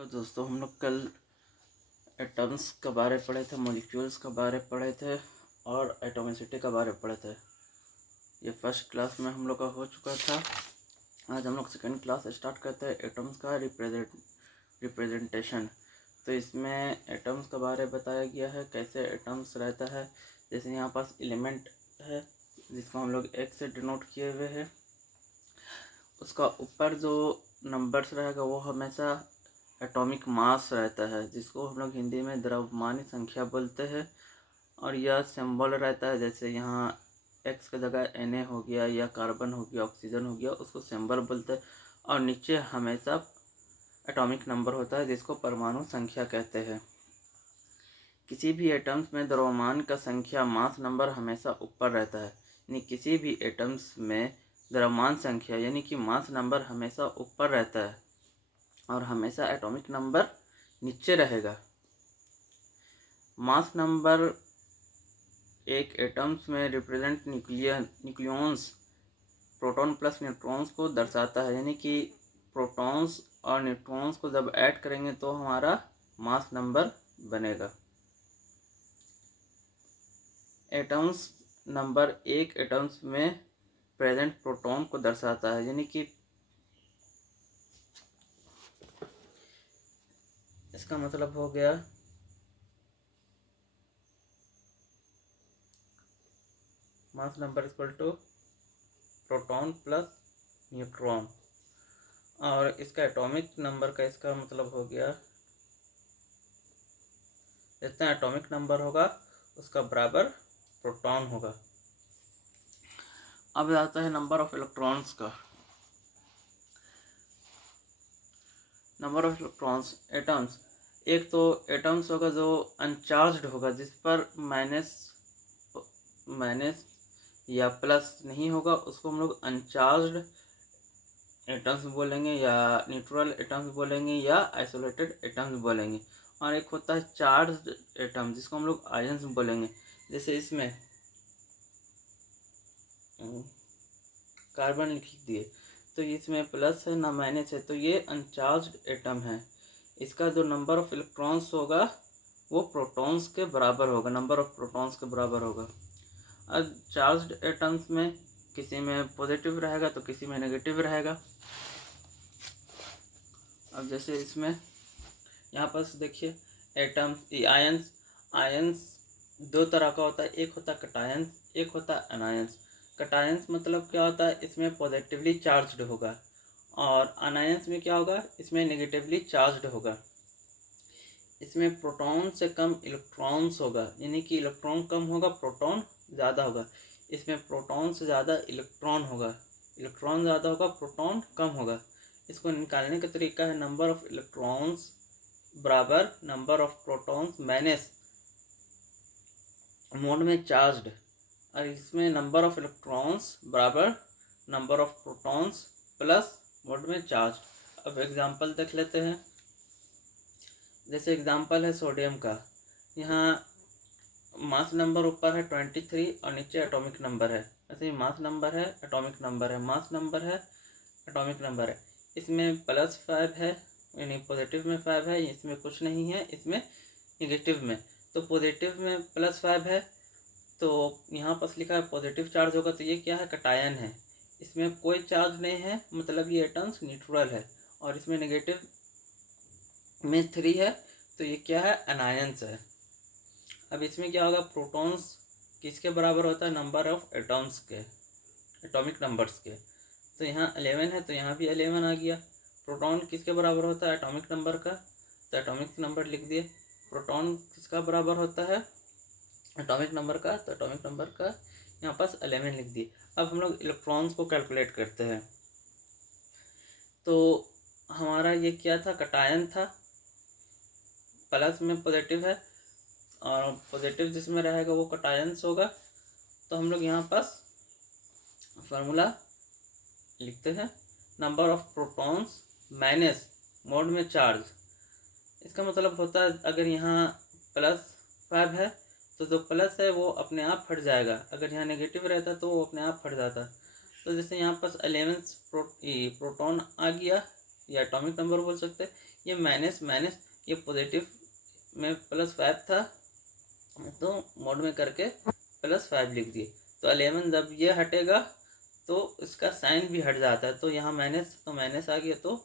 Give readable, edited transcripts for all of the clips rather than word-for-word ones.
तो दोस्तों हम लोग कल एटम्स के बारे पढ़े थे, मॉलिक्यूल्स के बारे पढ़े थे और एटॉमिसिटी के बारे पढ़े थे। ये फर्स्ट क्लास में हम लोग का हो चुका था। आज हम लोग सेकंड क्लास स्टार्ट करते हैं एटम्स का रिप्रेजेंटेशन। तो इसमें एटम्स के बारे बताया गया है, कैसे एटम्स रहता है। जैसे यहाँ पास एलिमेंट है जिसको हम लोग एक से डिनोट किए हुए हैं, उसका ऊपर जो नंबर्स रहेगा वो हमेशा एटॉमिक मास रहता है, जिसको हम लोग हिंदी में द्रव्यमानी संख्या बोलते हैं। और यह सिंबल रहता है, जैसे यहाँ एक्स की जगह Na हो गया या कार्बन हो गया, ऑक्सीजन हो गया, उसको सिंबल बोलते हैं। और नीचे हमेशा एटॉमिक नंबर होता है जिसको परमाणु संख्या कहते हैं। किसी भी एटम्स में द्रव्यमान का संख्या मास नंबर हमेशा ऊपर रहता है, यानी किसी भी एटम्स में द्रव्यमान संख्या यानी कि मास नंबर हमेशा ऊपर रहता है और हमेशा एटॉमिक नंबर नीचे रहेगा। मास नंबर एक एटम्स में represent nucleons proton plus neutrons को दर्शाता है, यानी कि प्रोटॉन्स और न्यूट्रॉन्स को जब ऐड करेंगे तो हमारा मास नंबर बनेगा। एटम्स नंबर एक एटम्स में प्रेजेंट प्रोटॉन को दर्शाता है, यानी कि इसका मतलब हो गया mass number equal to proton plus neutron. और इसका एटॉमिक नंबर का इसका मतलब हो गया जितना एटॉमिक नंबर होगा उसका बराबर प्रोटॉन होगा। अब आता है नंबर ऑफ इलेक्ट्रॉन्स का। नंबर ऑफ इलेक्ट्रॉन्स एटम्स, एक तो एटम्स होगा जो अनचार्ज्ड होगा, जिस पर माइनस या प्लस नहीं होगा, उसको हम लोग अनचार्ज्ड एटम्स बोलेंगे या न्यूट्रल एटम्स बोलेंगे या आइसोलेटेड एटम्स बोलेंगे। और एक होता है चार्ज्ड एटम जिसको हम लोग आयंस बोलेंगे। जैसे इसमें कार्बन लिख दिए तो इसमें प्लस है ना माइनस है, तो ये अनचार्ज्ड एटम है। इसका जो नंबर ऑफ इलेक्ट्रॉन्स होगा वो प्रोटॉन्स के बराबर होगा, नंबर ऑफ प्रोटॉन्स के बराबर होगा। अब चार्ज्ड एटम्स में किसी में पॉजिटिव रहेगा तो किसी में नेगेटिव रहेगा। अब जैसे इसमें यहाँ पर देखिए एटम्स आयंस दो तरह का होता है, एक होता है कटायंस, एक होता है अनायंस। कटायंस मतलब क्या होता है, इसमें पॉजिटिवली चार्ज्ड होगा, और अनायंस में क्या होगा, इसमें नेगेटिवली चार्ज्ड होगा। इसमें प्रोटॉन से कम इलेक्ट्रॉन्स होगा, यानी कि इलेक्ट्रॉन कम होगा प्रोटॉन ज़्यादा होगा। इसमें प्रोटॉन से ज़्यादा इलेक्ट्रॉन होगा, इलेक्ट्रॉन ज़्यादा होगा प्रोटॉन कम होगा। इसको निकालने का तरीका है नंबर ऑफ इलेक्ट्रॉन्स बराबर number of protons minus mode में चार्ज्ड, और इसमें नंबर ऑफ इलेक्ट्रॉन्स बराबर number of protons plus mode में चार्ज। अब एग्जांपल देख लेते हैं। जैसे एग्जांपल है सोडियम का, यहाँ मास नंबर ऊपर है 23 और नीचे एटॉमिक नंबर है। ऐसे मास नंबर है, एटॉमिक नंबर है, मास नंबर है, एटॉमिक नंबर है। इसमें +5 है, यानी पॉजिटिव में 5 है, इसमें कुछ नहीं है, इसमें नेगेटिव में। तो पॉजिटिव में +5 है तो यहाँ पर लिखा है पॉजिटिव चार्ज होगा, तो ये क्या है, कटायन है। इसमें कोई चार्ज नहीं है, मतलब ये एटम्स न्यूट्रल है। और इसमें नेगेटिव में 3 है तो ये क्या है, अनायंस है। अब इसमें क्या होगा, प्रोटॉन्स किसके बराबर होता है, नंबर ऑफ एटम्स के, एटॉमिक नंबर्स के। तो यहाँ 11 है तो यहाँ भी 11 आ गया। प्रोटॉन किसके बराबर होता है, एटॉमिक नंबर का, तो एटॉमिक नंबर लिख दिए। प्रोटॉन किसका बराबर होता है, एटॉमिक नंबर का, तो एटॉमिक नंबर का यहाँ पास 11 लिख दिए। अब हम लोग इलेक्ट्रॉन्स को कैलकुलेट करते हैं। तो हमारा ये क्या था, कटायन था, प्लस में पॉजिटिव है और पॉजिटिव जिसमें रहेगा वो कटायंस होगा। तो हम लोग यहाँ पास फार्मूला लिखते हैं, number of protons minus mode में चार्ज। इसका मतलब होता है अगर यहाँ +5 है तो जो प्लस है वो अपने आप फट जाएगा, अगर यहाँ नेगेटिव रहता तो वो अपने आप फट जाता। तो जैसे यहाँ पास 11 प्रोटॉन आ गया, या एटॉमिक नंबर बोल सकते हैं, ये माइनस माइनस ये पॉजिटिव में +5 था तो मोड में करके +5 लिख दिए। तो 11 जब ये हटेगा तो इसका साइन भी हट जाता है, तो यहाँ माइनस तो माइनस आ गया, तो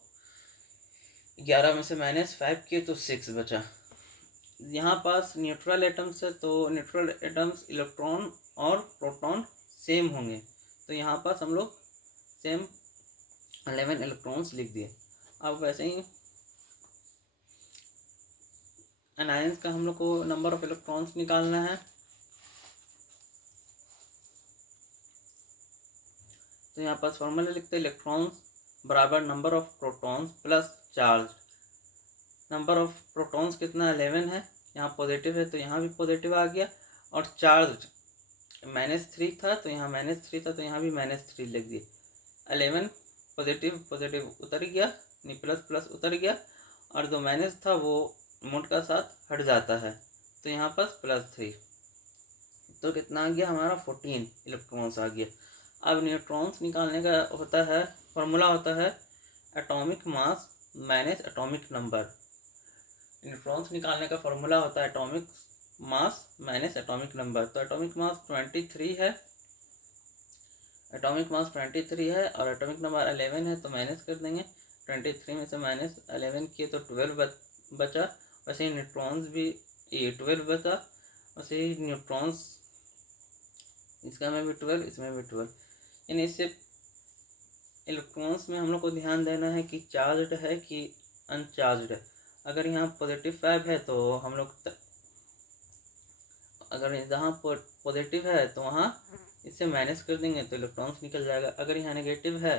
11 में से -5 किए तो 6 बचा। यहाँ पास न्यूट्रल एटम्स है तो न्यूट्रल एटम्स इलेक्ट्रॉन और प्रोटॉन सेम होंगे, तो यहाँ पास हम लोग सेम 11 इलेक्ट्रॉन्स लिख दिए। अब वैसे ही एनायंस का हम लोग को नंबर ऑफ इलेक्ट्रॉन्स निकालना है, तो यहाँ पास फॉर्मूला लिखते हैं इलेक्ट्रॉन्स बराबर number of protons plus charge. Number of protons कितना 11 है, यहाँ पॉजिटिव है तो यहाँ भी पॉजिटिव आ गया, और चार्ज -3 था तो यहाँ -3 था तो यहाँ भी -3 लिख दिए। 11 पॉजिटिव पॉजिटिव उतर गया, नहीं प्लस प्लस उतर गया, और जो माइनस था वो मोड का साथ हट जाता है, तो यहाँ पास +3, तो कितना आ गया हमारा 14 इलेक्ट्रॉन्स आ गया। अब न्यूट्रॉन्स निकालने का होता है फॉर्मूला होता है atomic mass minus atomic number. Neutrons निकालने का फॉर्मूला होता है atomic mass minus atomic number. तो एटॉमिक मास 23 है, एटॉमिक मास 23 है और एटॉमिक नंबर 11 है, तो माइनस कर देंगे। 23 में से -11 किए तो 12 बचा। वैसे ही न्यूट्रॉन्स भी ये 12 बचा, वैसे ही न्यूट्रॉन्स इसका में भी 12, इसमें भी 12। यानी इससे इलेक्ट्रॉन्स में हम लोग को ध्यान देना है कि चार्ज्ड है कि अनचार्ज्ड है। अगर यहाँ +5 है तो हम लोग अगर जहाँ पॉजिटिव है तो वहाँ इससे माइनस कर देंगे तो इलेक्ट्रॉन्स निकल जाएगा। अगर यहाँ नेगेटिव है,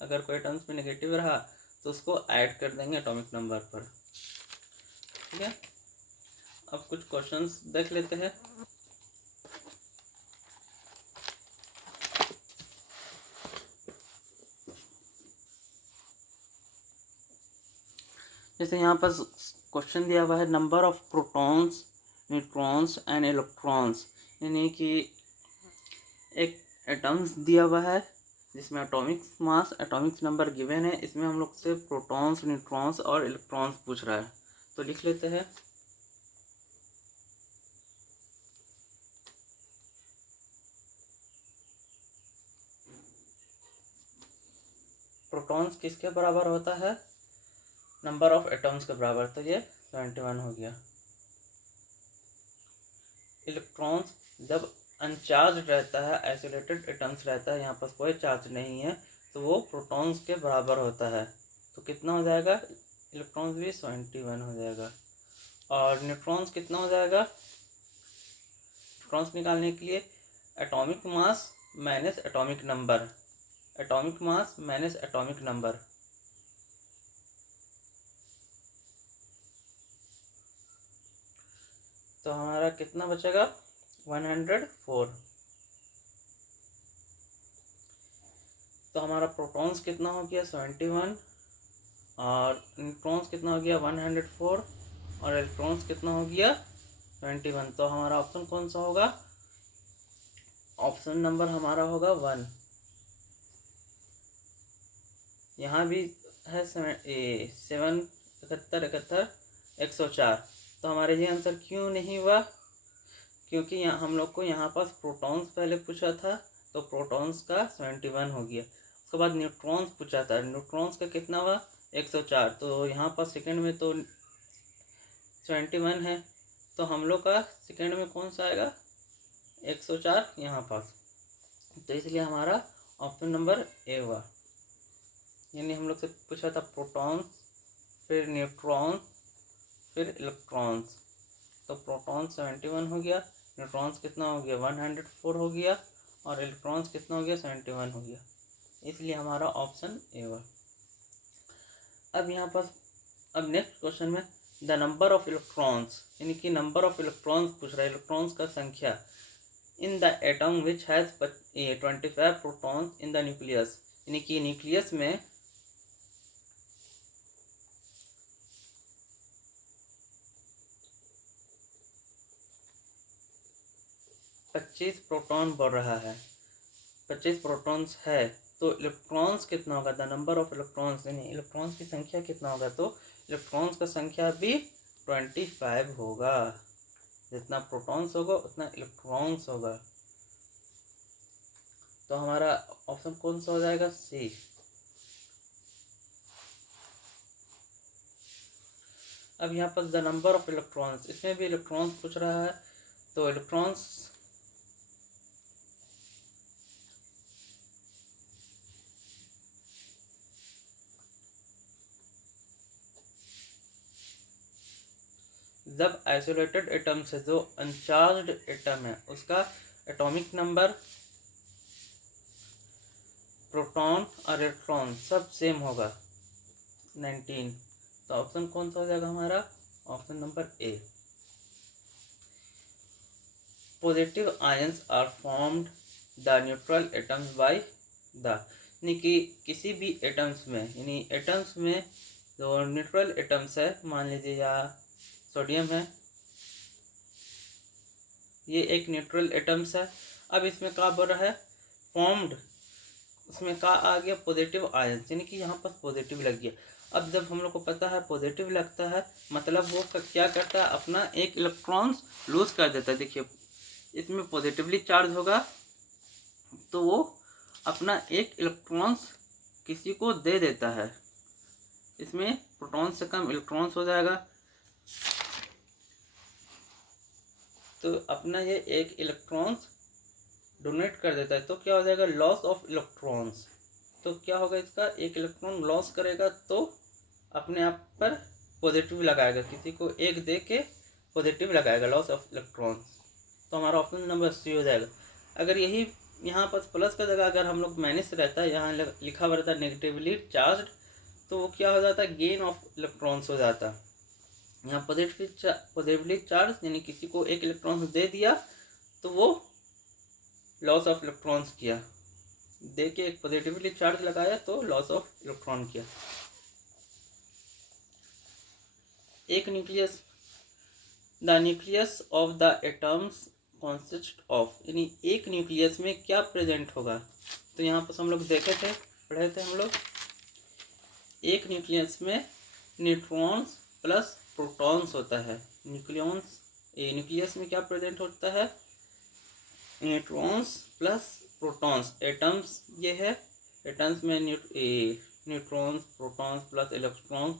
अगर कोई टर्म्स में नेगेटिव रहा तो उसको ऐड कर देंगे एटॉमिक नंबर पर। ठीक है, अब कुछ क्वेश्चंस देख लेते हैं। जैसे यहाँ पर क्वेश्चन दिया हुआ है number of protons neutrons and electrons, यानी कि एक एटम्स दिया हुआ है जिसमें atomic mass atomic number given है, इसमें हम लोग से प्रोटॉन्स न्यूट्रॉन्स और इलेक्ट्रॉन्स पूछ रहा है, तो लिख लेते हैं। प्रोटॉन्स किसके बराबर होता है, नंबर ऑफ एटम्स के बराबर, तो ये 21 हो गया। इलेक्ट्रॉन्स जब अनचार्ज रहता है, आइसोलेटेड एटम्स रहता है, यहाँ पर कोई चार्ज नहीं है, तो वो प्रोटॉन्स के बराबर होता है, तो कितना हो जाएगा, इलेक्ट्रॉन्स भी 21 हो जाएगा। और न्यूट्रॉन्स कितना हो जाएगा, न्यूट्रॉन्स निकालने के लिए atomic mass minus atomic number, atomic mass minus atomic number, तो हमारा कितना बचेगा 104। तो हमारा प्रोटॉन्स कितना हो गया 71 और न्यूट्रॉन्स कितना हो गया 104 और इलेक्ट्रॉन्स कितना हो गया 21। तो हमारा ऑप्शन कौन सा होगा, ऑप्शन नंबर हमारा होगा 1। यहाँ भी है 7 71 104, तो हमारे ये आंसर क्यों नहीं हुआ, क्योंकि यहाँ हम लोग को यहाँ पास प्रोटॉन्स पहले पूछा था तो प्रोटॉन्स का 71 हो गया, उसके बाद न्यूट्रॉन्स पूछा था, न्यूट्रॉन्स का कितना हुआ 104, तो यहाँ पास सेकंड में तो 71 है, तो हम लोग का सेकंड में कौन सा आएगा 104 यहाँ पास, तो इसलिए हमारा ऑप्शन नंबर ए हुआ। यानी हम लोग से पूछा था प्रोटॉन्स फिर न्यूट्रॉन्स फिर इलेक्ट्रॉन्स, तो प्रोटॉन्स 71 हो गया, न्यूट्रॉन्स कितना हो गया 104 हो गया और इलेक्ट्रॉन्स कितना हो गया 71 हो गया, इसलिए हमारा ऑप्शन ए हुआ। अब यहाँ पर अब नेक्स्ट क्वेश्चन में द नंबर ऑफ इलेक्ट्रॉन्स, यानी कि नंबर ऑफ इलेक्ट्रॉन्स पूछ रहा है, इलेक्ट्रॉन्स का संख्या in the atom which has 25 protons in the nucleus, यानी कि न्यूक्लियस में 25 प्रोटॉन बढ़ रहा है, 25 प्रोटॉन्स है, तो इलेक्ट्रॉन्स कितना होगा, द नंबर ऑफ इलेक्ट्रॉन्स यानी इलेक्ट्रॉन्स की संख्या कितना होगा, तो इलेक्ट्रॉन्स का संख्या भी 25 होगा। जितना प्रोटॉन्स होगा उतना इलेक्ट्रॉन्स होगा। तो हमारा ऑप्शन कौन सा हो जाएगा? सी। अब यहाँ पर द नंबर ऑफ इलेक्ट्रॉन्स, इसमें भी इलेक्ट्रॉन्स पूछ रहा है। तो इलेक्ट्रॉन्स जब आइसोलेटेड एटम से जो अनचार्ज्ड एटम है उसका एटॉमिक नंबर, प्रोटॉन और इलेक्ट्रॉन सब सेम होगा 19। तो ऑप्शन कौन सा हो जाएगा हमारा? Option number A. Positive ions are formed the neutral atoms by the, यानी कि किसी भी एटम्स में, यानी एटम्स में जो न्यूट्रल एटम्स है, मान लीजिए यहाँ सोडियम है, ये एक न्यूट्रल एटम्स है। अब इसमें क्या बोल रहा है? फॉर्म्ड, उसमें क्या आ गया? पॉजिटिव आयंस, यानी कि यहाँ पर पॉजिटिव लग गया। अब जब हम लोग को पता है पॉजिटिव लगता है, मतलब वो क्या करता है? अपना एक इलेक्ट्रॉन्स लूज कर देता है। देखिए इसमें पॉजिटिवली चार्ज होगा तो वो अपना एक इलेक्ट्रॉन्स किसी को दे देता है, इसमें प्रोटॉन से कम इलेक्ट्रॉन्स हो जाएगा। तो अपना ये एक इलेक्ट्रॉन्स डोनेट कर देता है, तो क्या हो जाएगा? Loss of electrons. तो क्या होगा? इसका एक इलेक्ट्रॉन लॉस करेगा तो अपने आप पर पॉजिटिव लगाएगा, किसी को एक दे के पॉजिटिव लगाएगा, लॉस ऑफ इलेक्ट्रॉन्स। तो हमारा ऑप्शन नंबर सी हो जाएगा। अगर यही यहाँ पर प्लस का जगह अगर हम लोग माइनस रहता है, यहाँ लिखा हुआ रहता है नेगेटिवली चार्ज, तो वो क्या हो जाता है? गेन ऑफ इलेक्ट्रॉन्स हो जाता। यहाँ पॉजिटिवली चार्ज यानी किसी को एक इलेक्ट्रॉन दे दिया तो वो लॉस ऑफ इलेक्ट्रॉन्स किया, दे के एक पॉजिटिवली चार्ज लगाया तो लॉस ऑफ इलेक्ट्रॉन किया। एक nucleus, the nucleus of the atoms consist of, यानी एक न्यूक्लियस में क्या प्रेजेंट होगा? तो यहाँ पर हम लोग देखे थे, पढ़े थे हम लोग, एक न्यूक्लियस में न्यूट्रॉन्स प्लस प्रोटॉन्स होता है। न्यूक्लियस में क्या प्रेजेंट होता है? Neutrons plus protons. एटम्स ये है, एटम्स में neutrons, protons plus electrons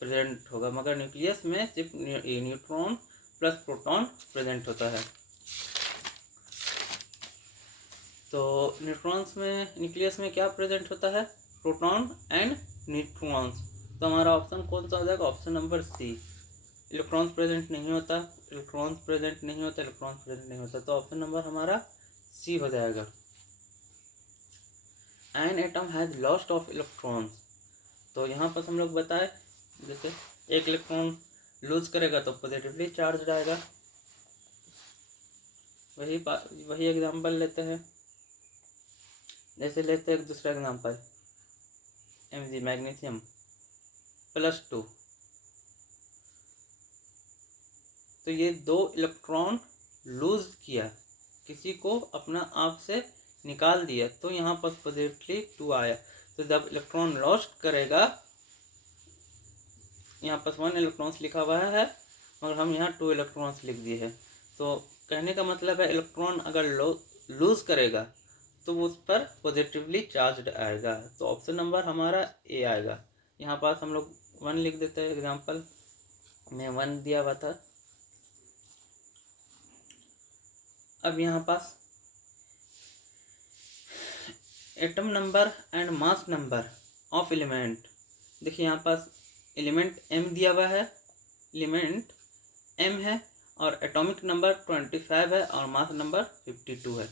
present होगा, मगर न्यूक्लियस में सिर्फ न्यूट्रॉन प्लस प्रोटॉन प्रेजेंट होता है। तो न्यूक्लियस में क्या प्रेजेंट होता है? Proton and neutrons. तो हमारा ऑप्शन कौन सा हो जाएगा? Option number C. Electrons present नहीं होता, इलेक्ट्रॉन्स प्रेजेंट नहीं होता, इलेक्ट्रॉन्स प्रेजेंट नहीं होता, तो ऑप्शन नंबर हमारा सी हो जाएगा। An atom has lost of electrons. तो यहाँ पर हम लोग बताए, जैसे एक इलेक्ट्रॉन लूज करेगा तो पॉजिटिवली चार्ज आएगा। वही एग्जांपल लेते हैं, जैसे लेते हैं एक दूसरा एग्जांपल, Mg मैग्नीशियम +2। तो ये 2 इलेक्ट्रॉन लूज किया, किसी को अपना आप से निकाल दिया, तो यहाँ पर पॉजिटिवली 2 आया। तो जब इलेक्ट्रॉन लॉस्ट करेगा, यहाँ पर 1 इलेक्ट्रॉन्स लिखा हुआ है और हम यहाँ 2 इलेक्ट्रॉन्स लिख दिए हैं। तो कहने का मतलब है इलेक्ट्रॉन अगर लूज करेगा तो उस पर पॉजिटिवली चार्ज आएगा। तो ऑप्शन नंबर हमारा ए आएगा। यहाँ पास हम लोग 1 लिख देते हैं, एग्जांपल में 1 दिया हुआ था। अब यहाँ पास atom number and mass number of element, देखिए यहाँ पास एलिमेंट m दिया हुआ है, एलिमेंट m है और एटॉमिक नंबर 25 है और मास नंबर 52 है।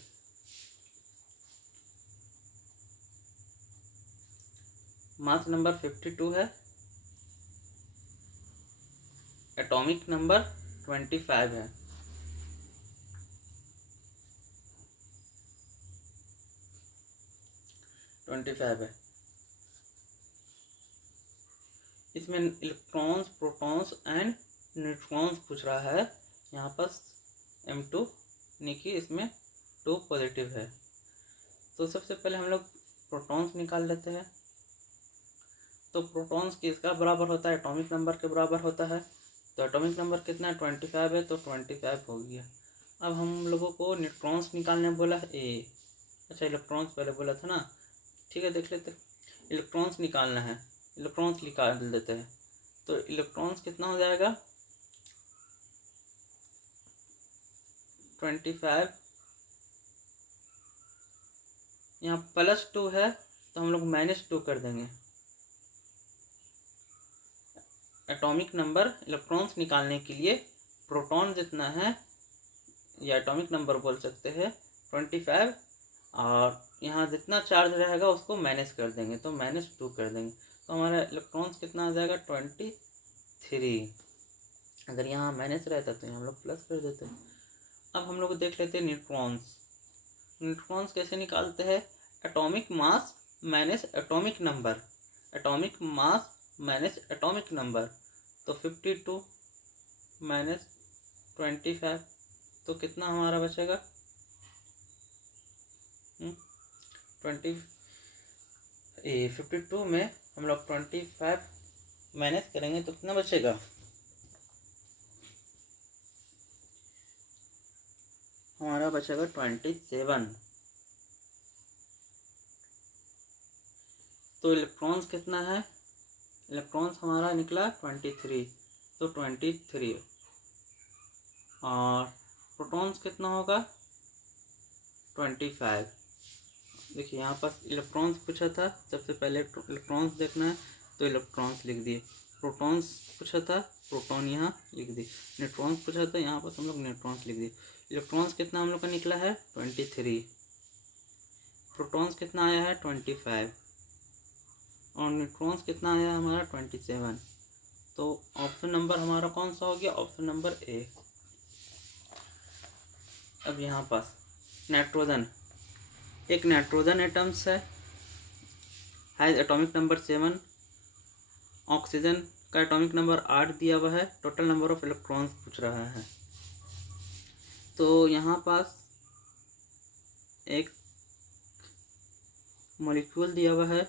मास नंबर 52 है, एटॉमिक नंबर 25 है। इसमें इलेक्ट्रॉन्स, प्रोटॉन्स एंड न्यूट्रॉन्स पूछ रहा है। यहाँ पर M2 यानी कि इसमें 2 पॉजिटिव है। तो सबसे पहले हम लोग प्रोटॉन्स निकाल लेते हैं। तो प्रोटॉन्स किसका बराबर होता है? एटॉमिक नंबर के बराबर होता है। तो एटॉमिक नंबर कितना है? 25 है, तो 25 हो गया। अब हम लोगों को न्यूट्रॉन्स निकालने बोला है ए। अच्छा, इलेक्ट्रॉन्स पहले बोला था ना, ठीक है, देख लेते। इलेक्ट्रॉन्स निकालना है, इलेक्ट्रॉन्स निकाल देते हैं। तो इलेक्ट्रॉन्स कितना हो जाएगा? 25, यहाँ +2 है तो हम लोग -2 कर देंगे। एटॉमिक नंबर इलेक्ट्रॉन्स निकालने के लिए प्रोटॉन जितना है, या एटॉमिक नंबर बोल सकते हैं 25, और यहाँ जितना चार्ज रहेगा उसको माइनस कर देंगे, तो -2 कर देंगे। तो हमारा इलेक्ट्रॉन्स कितना आ जाएगा? 23। अगर यहाँ माइनस रहता तो यहाँ हम लोग प्लस कर देते। अब हम लोग देख लेते हैं न्यूट्रॉन्स। न्यूट्रॉन्स कैसे निकालते हैं? Atomic mass minus atomic number, atomic mass minus atomic number. तो 52 माइनस 25, तो कितना हमारा बचेगा? 52 में हम लोग 25 माइनस करेंगे तो कितना बचेगा? हमारा बचेगा 27। तो इलेक्ट्रॉन्स कितना है? इलेक्ट्रॉन्स हमारा निकला 23, तो 23। और प्रोटॉन्स कितना होगा? 25। देखिए यहाँ पास इलेक्ट्रॉन्स पूछा था, सबसे पहले इलेक्ट्रॉन्स देखना है तो इलेक्ट्रॉन्स लिख दिए। प्रोटॉन्स पूछा था, प्रोटॉन यहाँ लिख दिए। न्यूट्रॉन्स पूछा था, यहाँ पास हम लोग न्यूट्रॉन्स लिख दिए। इलेक्ट्रॉन्स कितना हम लोग का निकला है? 23। प्रोटॉन्स कितना आया है? 25। और न्यूट्रॉन्स कितना आया है हमारा? 27। तो ऑप्शन नंबर हमारा कौन सा हो गया? ऑप्शन नंबर ए। अब यहाँ पास नाइट्रोजन, एक नाइट्रोजन एटम्स है, हैज एटॉमिक नंबर 7। ऑक्सीजन का एटॉमिक नंबर 8 दिया हुआ है। टोटल नंबर ऑफ इलेक्ट्रॉन्स पूछ रहा है। तो यहाँ पास एक मॉलिक्यूल दिया हुआ है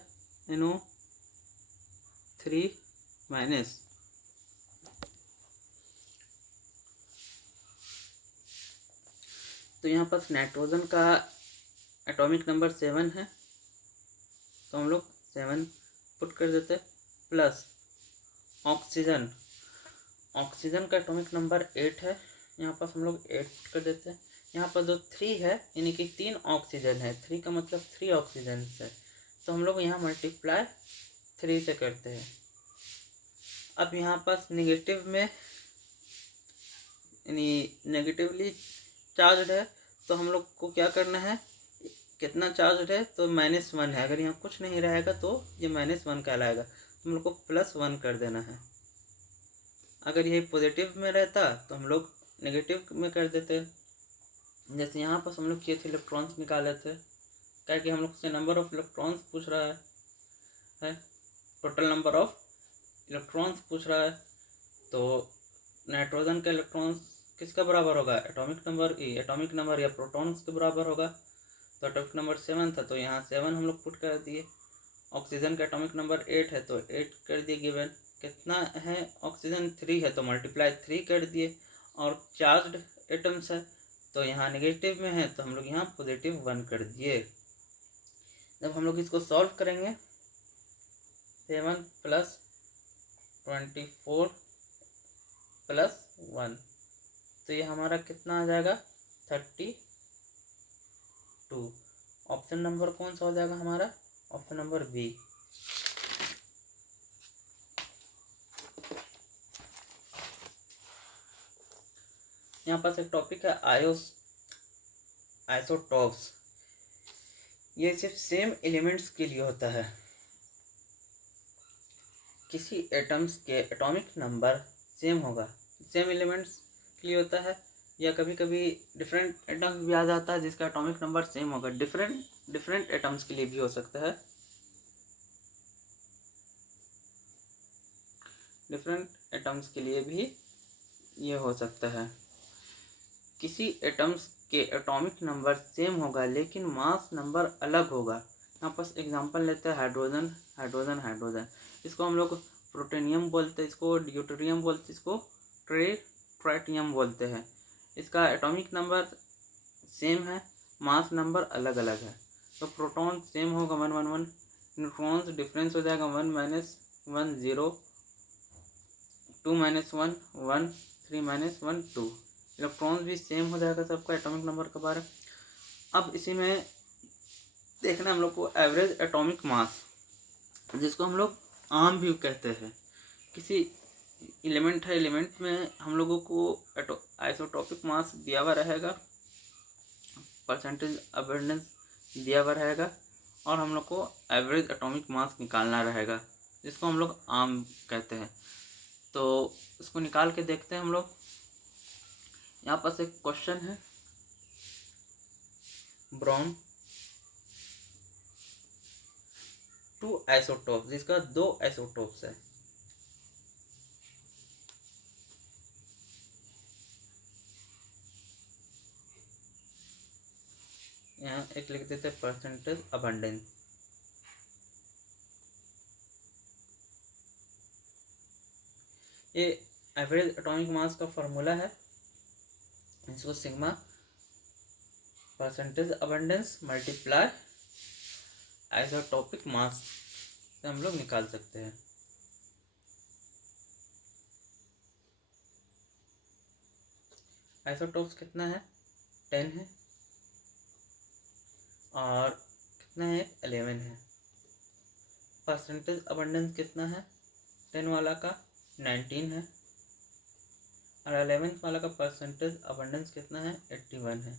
NO3-। तो यहाँ पास नाइट्रोजन का एटॉमिक नंबर 7 है, तो हम लोग 7 पुट कर देते, प्लस ऑक्सीजन, ऑक्सीजन का एटॉमिक नंबर 8 है, यहाँ पास हम लोग 8 कर देते हैं। यहाँ पर जो 3 है, यानी कि 3 ऑक्सीजन है, 3 का मतलब 3 ऑक्सीजन है, तो हम लोग यहाँ मल्टीप्लाई 3 से करते हैं। अब यहाँ पास निगेटिव में, यानी नेगेटिवली चार्ज है, तो हम लोग को क्या करना है? कितना चार्ज है? तो -1 है। अगर यहाँ कुछ नहीं रहेगा तो ये -1 कहलाएगा, तो हम लोग को +1 कर देना है। अगर ये पॉजिटिव में रहता तो हम लोग नेगेटिव में कर देते। जैसे यहाँ पर हम लोग किए थे, इलेक्ट्रॉन्स निकाले थे, क्या कि हम लोग से नंबर ऑफ इलेक्ट्रॉन्स पूछ रहा है, टोटल नंबर ऑफ इलेक्ट्रॉन्स पूछ रहा है। तो नाइट्रोजन का इलेक्ट्रॉन्स किसका बराबर होगा? एटॉमिक नंबर या प्रोटॉन्स के बराबर होगा। तो एटॉमिक नंबर 7 था, तो यहाँ 7 हम लोग पुट कर दिए। ऑक्सीजन का एटॉमिक नंबर 8 है, तो 8 कर दिए गिवन। कितना है? ऑक्सीजन 3 है, तो मल्टीप्लाई 3 कर दिए। और चार्ज्ड एटम्स है, तो यहाँ नेगेटिव में है, तो हम लोग यहाँ +1 कर दिए। जब हम लोग इसको सॉल्व करेंगे, 7 + 24 + 1, तो ये हमारा कितना आ जाएगा? 32। ऑप्शन नंबर कौन सा हो जाएगा हमारा? Option number B. यहाँ पास एक टॉपिक है आइसोटॉप्स। ये सिर्फ सेम एलिमेंट्स के लिए होता है। किसी एटम्स के एटॉमिक नंबर सेम होगा, सेम एलिमेंट्स के लिए होता है, या कभी कभी डिफरेंट एटम्स भी आ जाता है जिसका एटॉमिक नंबर सेम होगा। डिफरेंट एटम्स के लिए भी हो सकता है, डिफरेंट एटम्स के लिए भी ये हो सकता है। किसी एटम्स के एटॉमिक नंबर सेम होगा लेकिन मास नंबर अलग होगा, यहाँ पर एग्जांपल लेते हैं हाइड्रोजन हाइड्रोजन हाइड्रोजन। इसको हम लोग प्रोटेनियम बोलते हैं, इसको ड्यूटेरियम बोलते हैं, इसको ट्राइटियम बोलते हैं। इसका एटॉमिक नंबर सेम है, मास नंबर अलग अलग है। तो प्रोटॉन सेम होगा 111, न्यूट्रॉन्स डिफरेंस हो जाएगा 1 - 1 0, 2 - 1 1, 3 - 1 2। इलेक्ट्रॉन्स भी सेम हो जाएगा सबका एटॉमिक नंबर के बारे। अब इसी में देखना हम लोग को एवरेज एटॉमिक मास, जिसको हम लोग आम भी कहते हैं। किसी एलिमेंट है, एलिमेंट में हम लोगों को आइसोटॉपिक मास दिया हुआ रहेगा, परसेंटेज अबेंडेंस दिया हुआ रहेगा, और हम लोग को एवरेज एटॉमिक मास निकालना रहेगा, जिसको हम लोग आम कहते हैं। तो इसको निकाल के देखते हैं हम लोग। यहाँ पास एक क्वेश्चन है, ब्रोन 2 आइसोटोप, जिसका 2 आइसोटोप्स है। यहाँ एक लिख देते हैं परसेंटेज अबंडेंस। ये एवरेज एटॉमिक मास का फॉर्मूला है, इसको sigma percentage abundance multiply isotopic mass से हम लोग निकाल सकते हैं। आइसोटॉप्स कितना है, 10 है, और कितना है, 11 है। परसेंटेज अबंडेंस कितना है, 10 वाला का 19 है, और 11 वाला का परसेंटेज अबंडेंस कितना है, 81 है।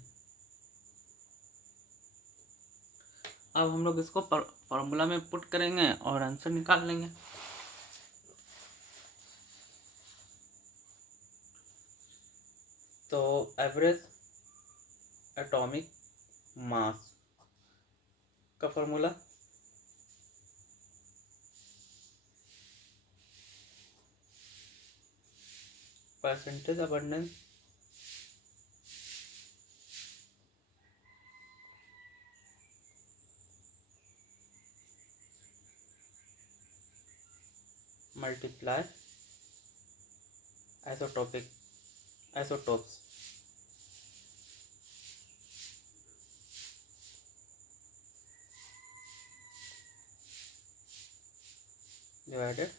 अब हम लोग इसको फॉर्मूला में पुट करेंगे और आंसर निकाल लेंगे। तो एवरेज एटॉमिक मास का formula percentage abundance multiply isotopes divided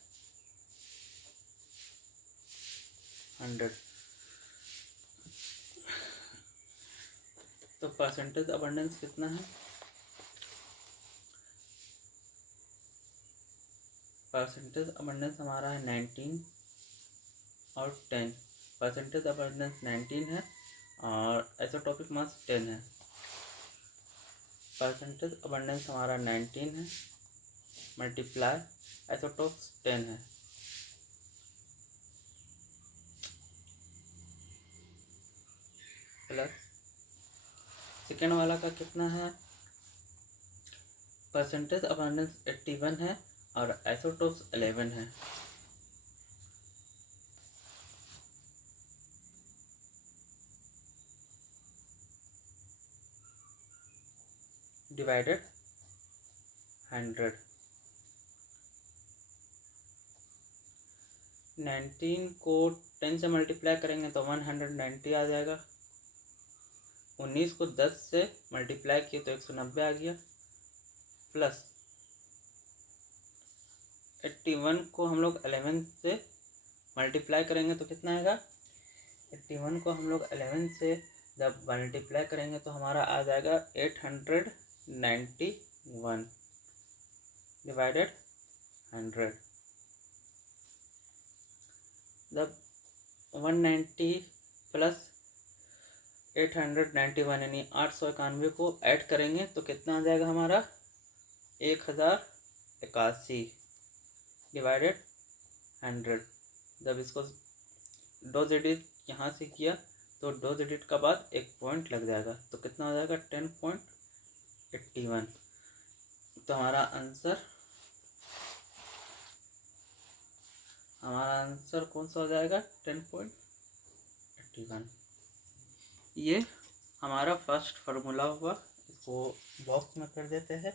100। तो परसेंटेज अबंडेंस कितना है, परसेंटेज अबंडेंस हमारा है 19 और 10। परसेंटेज अबंडेंस 19 है और आइसोटॉपिक मास 10 है। परसेंटेज अबंडेंस हमारा 19 है, मल्टीप्लाई आइसोटॉप्स 10 है। प्लस सेकेंड वाला का कितना है, परसेंटेज अबंडेंस 81 है और आइसोटॉप्स 11 है। डिवाइडेड 100। 19 को 10 से मल्टीप्लाई करेंगे तो 190 आ जाएगा। 19 को 10 से मल्टीप्लाई किए तो 190 आ गया। प्लस 81 को हम लोग 11 से मल्टीप्लाई करेंगे तो कितना आएगा, 81 को हम लोग 11 से जब मल्टीप्लाई करेंगे तो हमारा आ जाएगा 891 डिवाइडेड 100। जब 190 प्लस 891 यानी 891 को ऐड करेंगे तो कितना आ जाएगा हमारा, 1081 डिवाइडेड 100। जब इसको 2 डिजिट यहाँ से किया तो 2 डिजिट का बाद एक पॉइंट लग जाएगा तो कितना हो जाएगा, 10.81। तो हमारा आंसर कौन सा हो जाएगा, 10.81। ये हमारा फर्स्ट फार्मूला हुआ, इसको बॉक्स में कर देते हैं।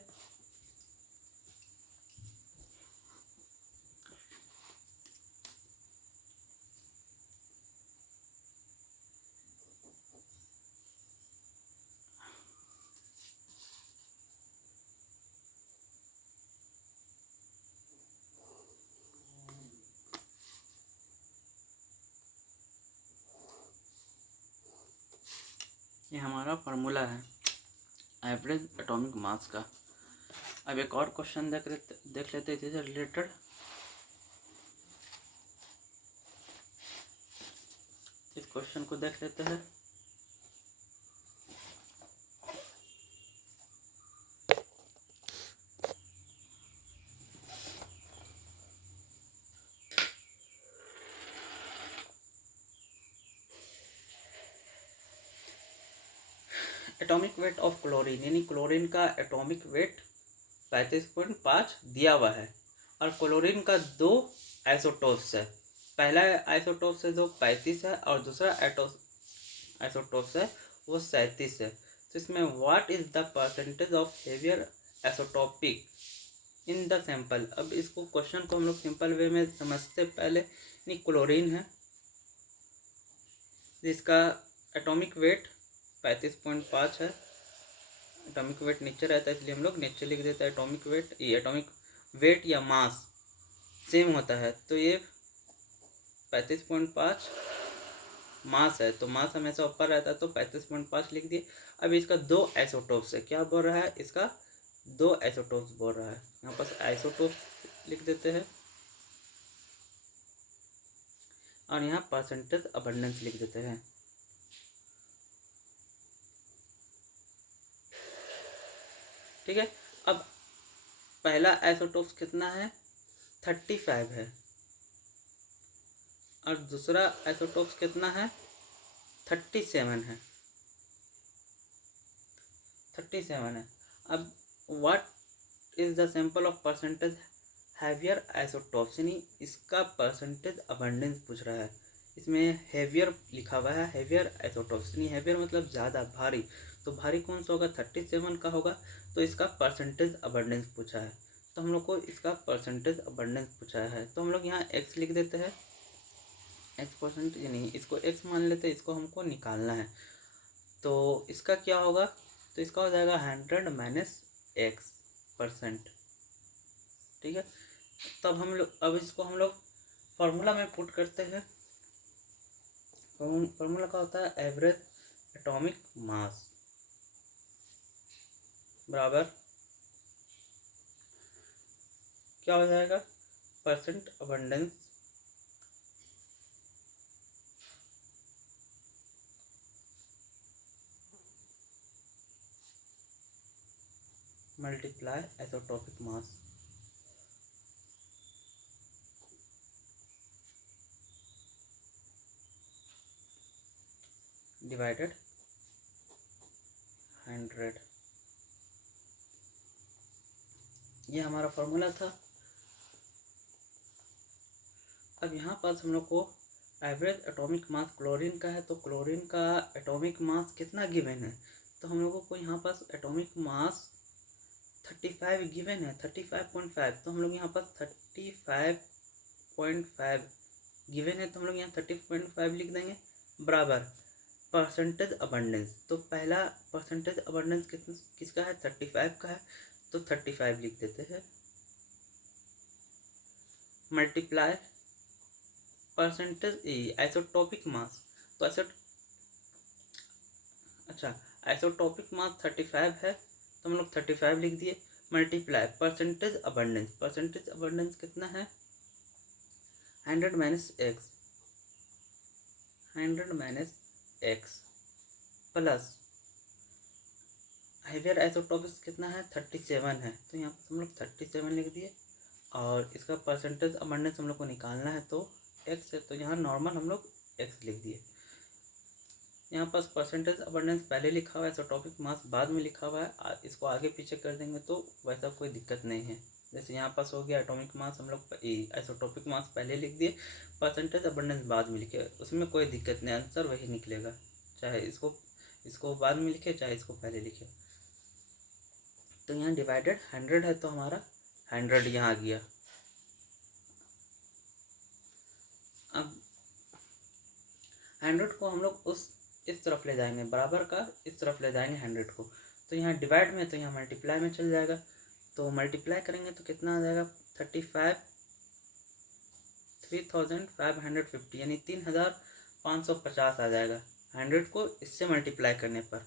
ये हमारा फार्मूला है एवरेज एटॉमिक मास का। अब एक और क्वेश्चन देख लेते हैं इससे रिलेटेड। इस क्वेश्चन को देख लेते हैं। एटॉमिक वेट ऑफ क्लोरीन, यानी क्लोरीन का एटॉमिक वेट 35.5 दिया हुआ है और क्लोरीन का 2 आइसोटोप्स है। पहला आइसोटोप्स है जो 35 है और दूसरा आइसोटोप्स है वो 37 है। तो इसमें what is the percentage of heavier isotopic in the sample. अब इसको क्वेश्चन को हम लोग सिंपल वे में समझते पहले। यानी क्लोरीन है जिसका एटॉमिक वेट 35.5 है। एटॉमिक वेट नीचे रहता है इसलिए हम लोग नीचे लिख देते हैं एटॉमिक वेट। ये एटॉमिक वेट या मास सेम होता है तो ये 35.5 मास है, तो मास हमेशा ऊपर रहता है तो 35.5 लिख दिए। अब इसका 2 आइसोटोप्स है, क्या बोल रहा है, इसका 2 आइसोटोप्स बोल रहा है। यहाँ पर आइसोटोप्स लिख देते हैं और यहाँ परसेंटेज अबंडेंस लिख देते हैं। ठीक है। अब पहला आइसोटोप्स कितना है, 35 है और दूसरा आइसोटोप्स कितना है, 37 है। 37 है। अब what is the sample of percentage heavier isotopes, यानी इसका परसेंटेज अबंडेंस पूछ रहा है। इसमें हैवियर लिखा हुआ है, हैवियर आइसोटोप्स, यानी हैवियर मतलब ज़्यादा भारी। तो भारी कौन सा होगा, 37 का होगा। तो इसका परसेंटेज अबंडेंस पूछा है तो हम लोग को इसका परसेंटेज अबंडेंस पूछा है तो हम लोग यहाँ एक्स लिख देते हैं। एक्स परसेंट यानी इसको एक्स मान लेते हैं, इसको हमको निकालना है। तो इसका क्या होगा, तो इसका हो जाएगा 100 माइनस एक्स परसेंट। ठीक है। तब हम लोग अब इसको हम लोग फार्मूला में पुट करते हैं। फार्मूला का होता है एवरेज एटॉमिक मास बराबर क्या हो जाएगा, percent abundance multiply isotopic mass. Divided 100। ये हमारा फॉर्मूला था। अब यहाँ पास हम लोग को एवरेज एटॉमिक मास क्लोरीन का है तो क्लोरीन का एटॉमिक मास कितना गिवन है, तो हम लोगों को यहाँ पास एटॉमिक मास 35 गिवन है, 35.5। तो हम लोग यहाँ पास 35.5 गिवन है तो हम लोग यहाँ 30.5 लिख देंगे बराबर परसेंटेज अबंडेंस। तो पहला परसेंटेज अबंडेंस किसका है, 35 का है तो 35 लिख देते हैं मल्टीप्लाई परसेंटेज आइसोटोपिक मास। तो आइसोटोपिक मास 35 है तो हम लोग 35 लिख दिए multiply percentage abundance. Percentage abundance कितना है, 100 minus x, 100 minus x plus heavier isotopics कितना है, 37 है तो यहाँ पर हम लोग 37 लिख दिए और इसका परसेंटेज अबंडेंस हम लोग को निकालना है तो एक्स है तो यहाँ नॉर्मल हम लोग एक्स लिख दिए। यहाँ पास परसेंटेज अबंडेंस पहले लिखा हुआ है, आइसोटोपिक मास बाद में लिखा हुआ है। इसको आगे पीछे कर देंगे तो वैसा कोई दिक्कत नहीं है। जैसे यहाँ पास हो गया एटॉमिक मास हम लोग आइसोटोपिक मास पहले लिख दिए, परसेंटेज अबंडेंस बाद में लिखे, उसमें कोई दिक्कत नहीं, आंसर वही निकलेगा, चाहे इसको बाद में लिखे चाहे इसको पहले लिखे। तो यहाँ डिवाइडेड 100 है तो हमारा 100 यहाँ आ गया। अब 100 को हम लोग इस तरफ ले जाएंगे, बराबर का इस तरफ ले जाएंगे 100 को। तो यहाँ डिवाइड में तो यहाँ मल्टीप्लाई में चल जाएगा, तो मल्टीप्लाई करेंगे तो कितना आ जाएगा, 3550 यानी 3550 आ जाएगा 100 को इससे मल्टीप्लाई करने पर।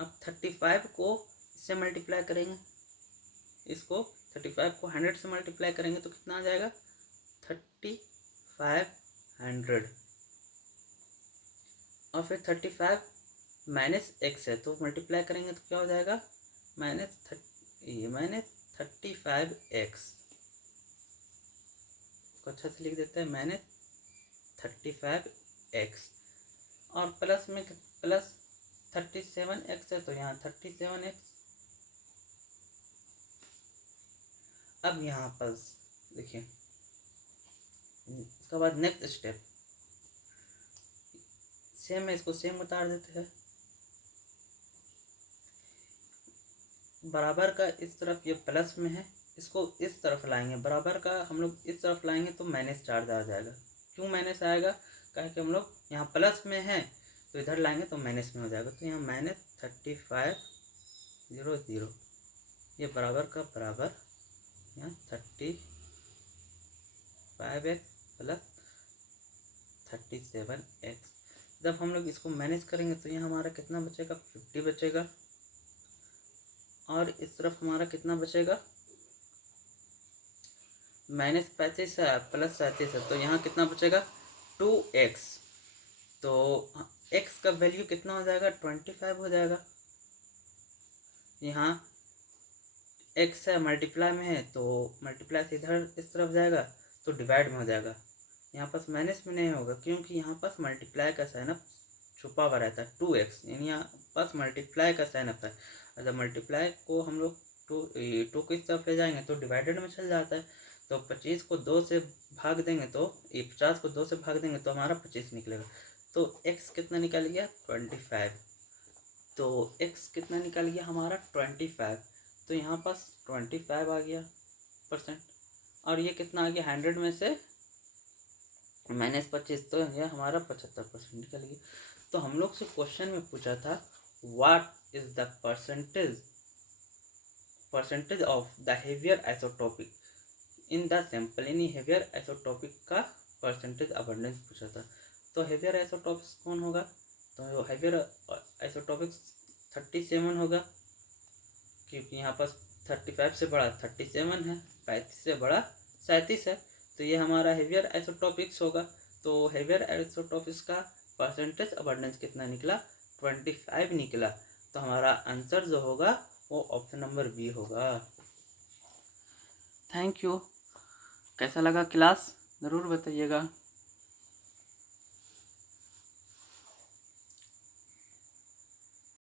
अब 35 को इससे मल्टीप्लाई करेंगे, इसको 35 को 100 से मल्टीप्लाई करेंगे तो कितना आ जाएगा 3500। और फिर 35 माइनस एक्स है तो मल्टीप्लाई करेंगे तो क्या हो जाएगा माइनस 35x। इसको अच्छा से लिख देते हैं माइनस 35x। और प्लस में प्लस 37x है तो यहाँ 37x। अब यहाँ पर देखिए इसके बाद नेक्स्ट स्टेप सेम है, इसको सेम उतार देते हैं। बराबर का इस तरफ ये प्लस में है, इसको इस तरफ लाएंगे, बराबर का हम लोग इस तरफ लाएंगे तो माइनस चार्ज आ जाएगा। क्यों माइनस आएगा, कहे कि हम लोग यहाँ प्लस में है तो इधर लाएंगे तो माइनस में हो जाएगा। तो यहाँ माइनस 3500, ये बराबर का बराबर यहाँ 35x प्लस 37x। जब हम लोग इसको मैनेज करेंगे तो यहाँ हमारा कितना बचेगा 50 बचेगा। और इस तरफ हमारा कितना बचेगा -35 है प्लस 37 है तो यहाँ कितना बचेगा 2x। तो x का वैल्यू कितना हो जाएगा 25 हो जाएगा। यहाँ x है मल्टीप्लाई में है तो मल्टीप्लाई से इधर इस तरफ जाएगा तो डिवाइड में हो जाएगा। यहाँ पास माइनस में नहीं होगा क्योंकि यहाँ पास मल्टीप्लाई का साइन अप छुपा हुआ रहता है 2x, यानी यहाँ पास मल्टीप्लाई का साइन अप है। अगर मल्टीप्लाई को हम लोग टू को इस तरफ ले जाएंगे तो डिवाइडेड में चल जाता है। तो 25 को 2 से भाग देंगे तो 50 को 2 से भाग देंगे तो हमारा 25 निकलेगा। तो x कितना निकल गया 25। तो x कितना निकल गया हमारा 25। तो यहाँ पास 25 आ गया %। और ये कितना आ गया 100 में से -25 तो ये हमारा 75% निकल गया। तो हम लोग से क्वेश्चन में पूछा था what is the percentage of the heavier isotopic in the sample, यानी हेवियर आइसोटोपिक का परसेंटेज अबंडेंस पूछा था। तो हेवियर आइसोटोपिक्स कौन होगा, तो हेवियर आइसोटोपिक्स 37 होगा क्योंकि यहाँ पर 35 से बड़ा 37 है, 35 से बड़ा 37 है। तो ये हमारा हेवियर आइसोटोपिक्स होगा। तो हेवियर आइसोटोपिक्स का परसेंटेज अबंडेंस कितना निकला 25 निकला। तो हमारा आंसर जो होगा वो ऑप्शन नंबर बी होगा। Thank you. कैसा लगा क्लास ज़रूर बताइएगा।